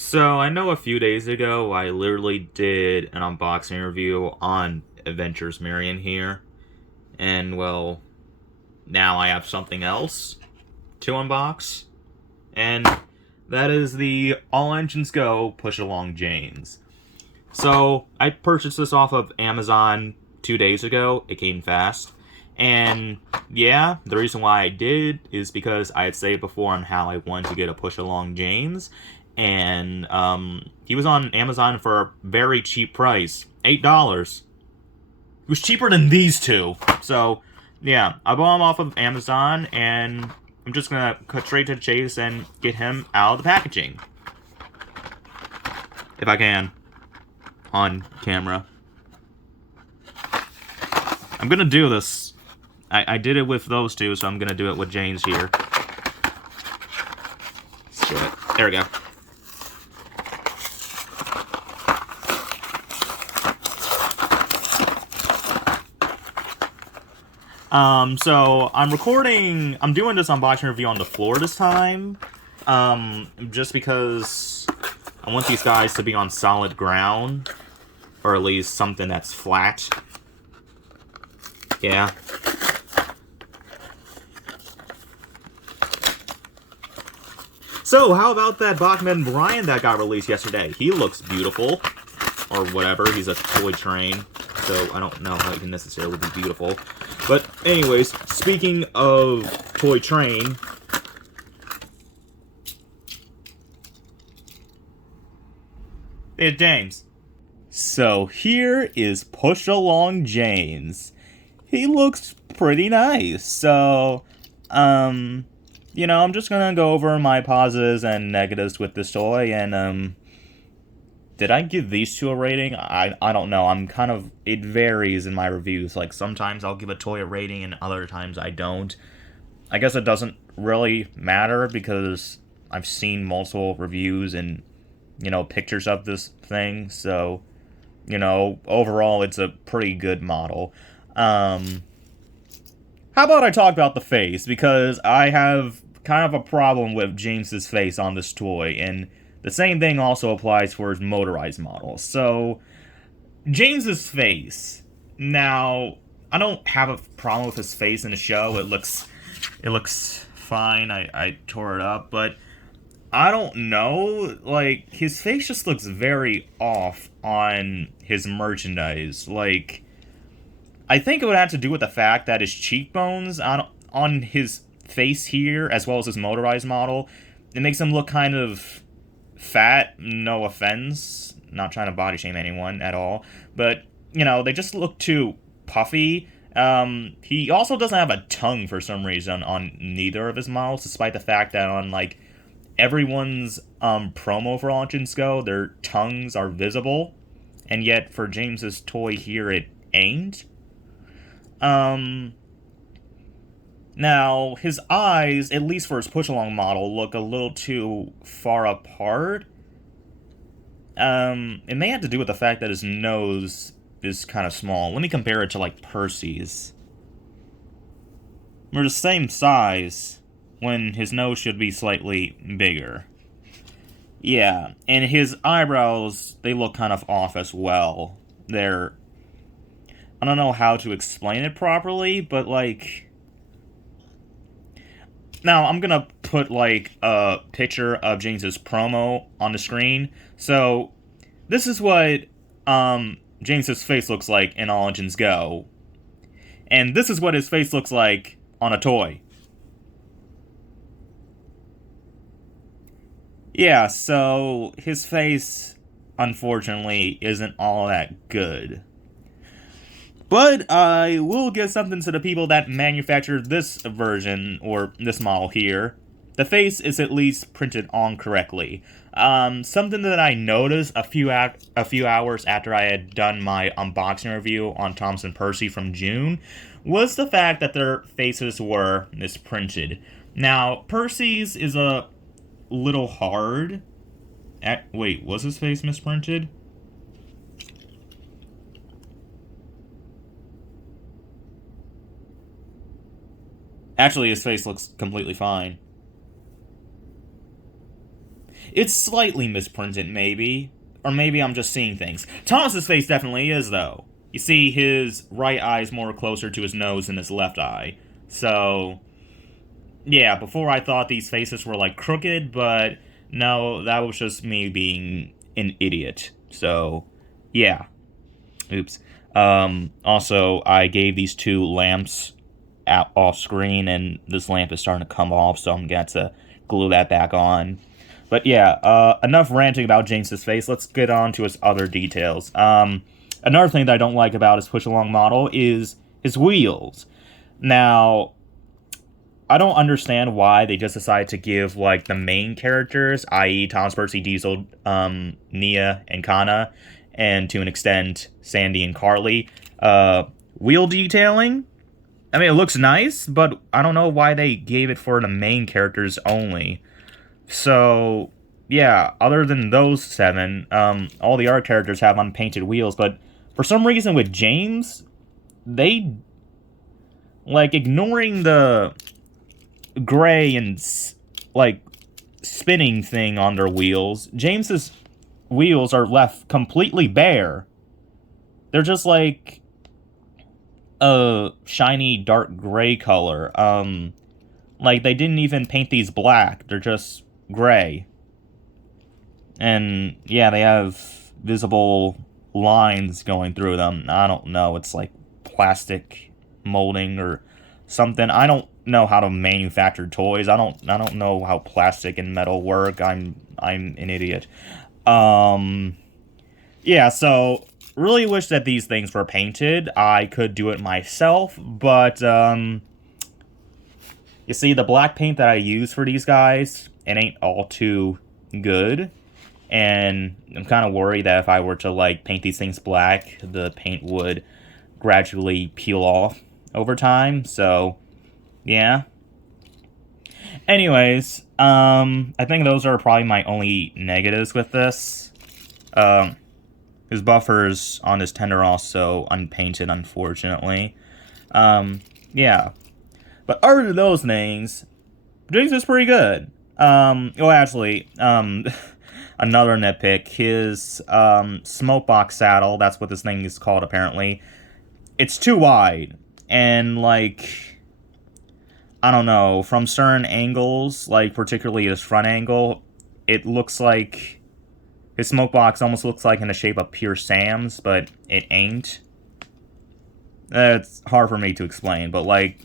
So I know a few days ago I literally did an unboxing review on Adventures Marion here, and well, now I have something else to unbox, and that is the All Engines Go Push Along Janes. So I purchased this off of Amazon 2 days ago. It came fast. And yeah, the reason why I did is because I had said before on how I wanted to get a push along James. And he was on Amazon for a very cheap price, $8. It was cheaper than these two. So yeah, I bought him off of Amazon, and I'm just gonna cut straight to the chase and get him out of the packaging. If I can. On camera. I'm gonna do this. I did it with those two, so I'm gonna do it with James here. Let's do it. There we go. So I'm doing this unboxing review on the floor this time. Just because I want these guys to be on solid ground, or at least something that's flat. Yeah. So, how about that Bachman Bryant that got released yesterday? He looks beautiful. Or whatever, he's a toy train. So, I don't know how he can necessarily be beautiful. But, anyways, speaking of toy train... Hey, James. So, here is Push Along James. He looks pretty nice. So, I'm just gonna go over my positives and negatives with this toy, and, did I give these two a rating? I don't know. It varies in my reviews. Like, sometimes I'll give a toy a rating, and other times I don't. I guess it doesn't really matter, because I've seen multiple reviews and, pictures of this thing, so, overall it's a pretty good model. How about I talk about the face, because I have kind of a problem with James's face on this toy, and the same thing also applies for his motorized model. So, James's face. Now, I don't have a problem with his face in the show. It looks fine. I tore it up, but I don't know. Like, his face just looks very off on his merchandise. Like, I think it would have to do with the fact that his cheekbones on his face here, as well as his motorized model, it makes him look kind of fat. No offense, not trying to body shame anyone at all, but they just look too puffy. He also doesn't have a tongue for some reason on neither of his models, despite the fact that on like everyone's promo for Launch Go, their tongues are visible, and yet for James's toy here, it ain't. Now, his eyes, at least for his push-along model, look a little too far apart. It may have to do with the fact that his nose is kind of small. Let me compare it to, like, Percy's. They're the same size, when his nose should be slightly bigger. Yeah, and his eyebrows, they look kind of off as well. I don't know how to explain it properly, but, like... Now, I'm gonna put, like, a picture of James's promo on the screen. So, this is what, James's face looks like in All Engines Go. And this is what his face looks like on a toy. Yeah, so, his face, unfortunately, isn't all that good. But I will give something to the people that manufactured this version, or this model here. The face is at least printed on correctly. Something that I noticed a few hours after I had done my unboxing review on Thompson Percy from June was the fact that their faces were misprinted. Now, Percy's is a little hard. Wait, was his face misprinted? Actually, his face looks completely fine. It's slightly misprinted, maybe. Or maybe I'm just seeing things. Thomas's face definitely is, though. You see, his right eye is more closer to his nose than his left eye. So, yeah, before I thought these faces were, like, crooked, but no, that was just me being an idiot. So, yeah. Oops. Also, I gave these two lamps off screen, and this lamp is starting to come off, so I'm going to glue that back on. But yeah, enough ranting about James's face. Let's get on to his other details. Another thing that I don't like about his push-along model is his wheels. Now, I don't understand why they just decided to give, like, the main characters, i.e. Thomas Percy, Diesel, Nia, and Kana, and to an extent, Sandy and Carly, wheel detailing. I mean, it looks nice, but I don't know why they gave it for the main characters only. So, yeah, other than those 7, all the other characters have unpainted wheels, but for some reason with James, they, like, ignoring the gray and, like, spinning thing on their wheels, James's wheels are left completely bare. They're just, like, a shiny dark gray color. Like, they didn't even paint these black. They're just gray. And, yeah, they have visible lines going through them. I don't know. It's like plastic molding or something. I don't know how to manufacture toys. I don't know how plastic and metal work. I'm an idiot. Yeah, so really wish that these things were painted. I could do it myself, but you see, the black paint that I use for these guys, it ain't all too good. And I'm kind of worried that if I were to, like, paint these things black, the paint would gradually peel off over time. So, yeah. Anyways, I think those are probably my only negatives with this. His buffers on his tender are also unpainted, unfortunately. Yeah. But other than those things, James is pretty good. Well, actually, another nitpick, his, smokebox saddle, that's what this thing is called, apparently, it's too wide. And, like, I don't know, from certain angles, like, particularly his front angle, it looks like his smokebox almost looks like in the shape of Pure Sam's, but it ain't. It's hard for me to explain, but, like,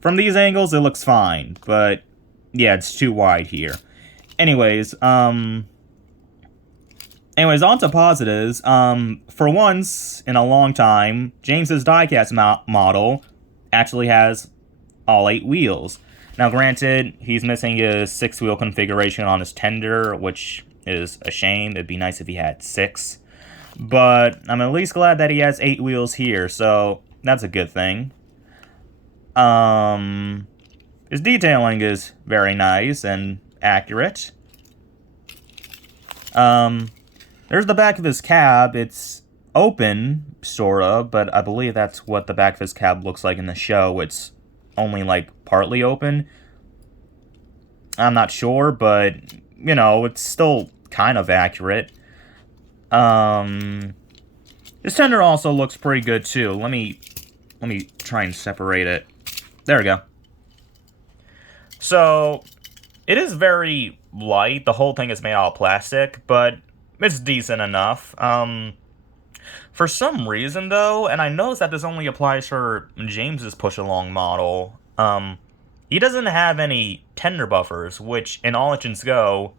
from these angles, it looks fine, but, yeah, it's too wide here. Anyways, on to positives. For once in a long time, James's diecast model actually has all 8 wheels. Now, granted, he's missing his 6-wheel configuration on his tender, which is a shame. It'd be nice if he had 6. But I'm at least glad that he has 8 wheels here, so that's a good thing. His detailing is very nice and accurate. There's the back of his cab. It's open, sorta, but I believe that's what the back of his cab looks like in the show. It's only, like, partly open. I'm not sure, but, you know, it's still kind of accurate. His tender also looks pretty good, too. Let me try and separate it. There we go. So, it is very light. The whole thing is made out of plastic, but it's decent enough. For some reason, though, and I noticed that this only applies for James's push-along model, he doesn't have any tender buffers, which, in all engines go,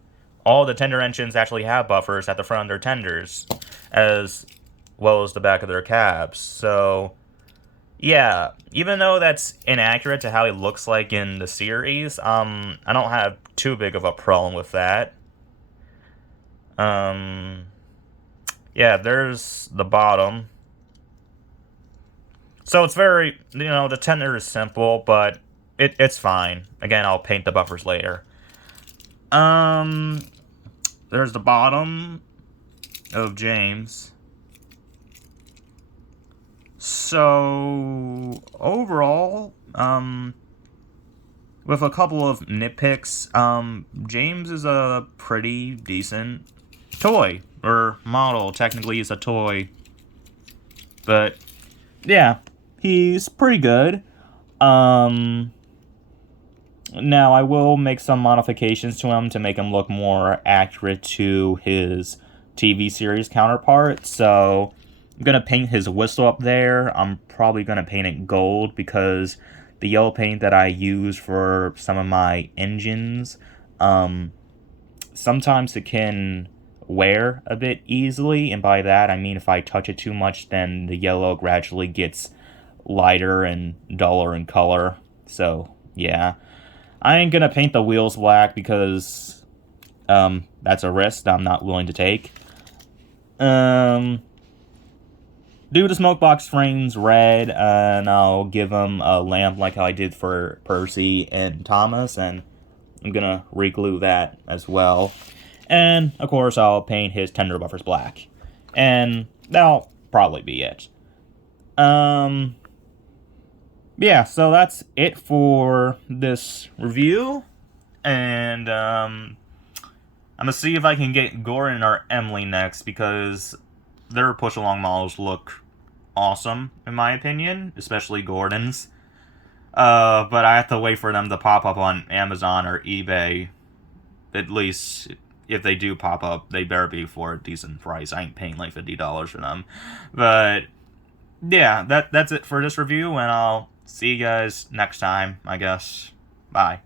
all the tender engines actually have buffers at the front of their tenders, as well as the back of their cabs. So, yeah, even though that's inaccurate to how he looks like in the series, I don't have too big of a problem with that. Yeah, there's the bottom. So it's very, you know, the tender is simple, but it's fine. Again, I'll paint the buffers later. There's the bottom of James. So, overall, with a couple of nitpicks, James is a pretty decent toy, or model. Technically, it's a toy. But, yeah, he's pretty good. Now, I will make some modifications to him to make him look more accurate to his TV series counterpart. So, I'm going to paint his whistle up there. I'm probably going to paint it gold because the yellow paint that I use for some of my engines, sometimes it can wear a bit easily, and by that I mean if I touch it too much, then the yellow gradually gets lighter and duller in color. So, yeah. I ain't gonna paint the wheels black because that's a risk I'm not willing to take. Um, do the smokebox frames red, and I'll give them a lamp like how I did for Percy and Thomas, and I'm gonna reglue that as well. And, of course, I'll paint his tender buffers black. And that'll probably be it. Yeah, so that's it for this review. And, I'm gonna see if I can get Gordon or Emily next, because their push-along models look awesome, in my opinion. Especially Gordon's. But I have to wait for them to pop up on Amazon or eBay. At least, if they do pop up, they better be for a decent price. I ain't paying like $50 for them. But, yeah, that's it for this review, and I'll see you guys next time, I guess. Bye.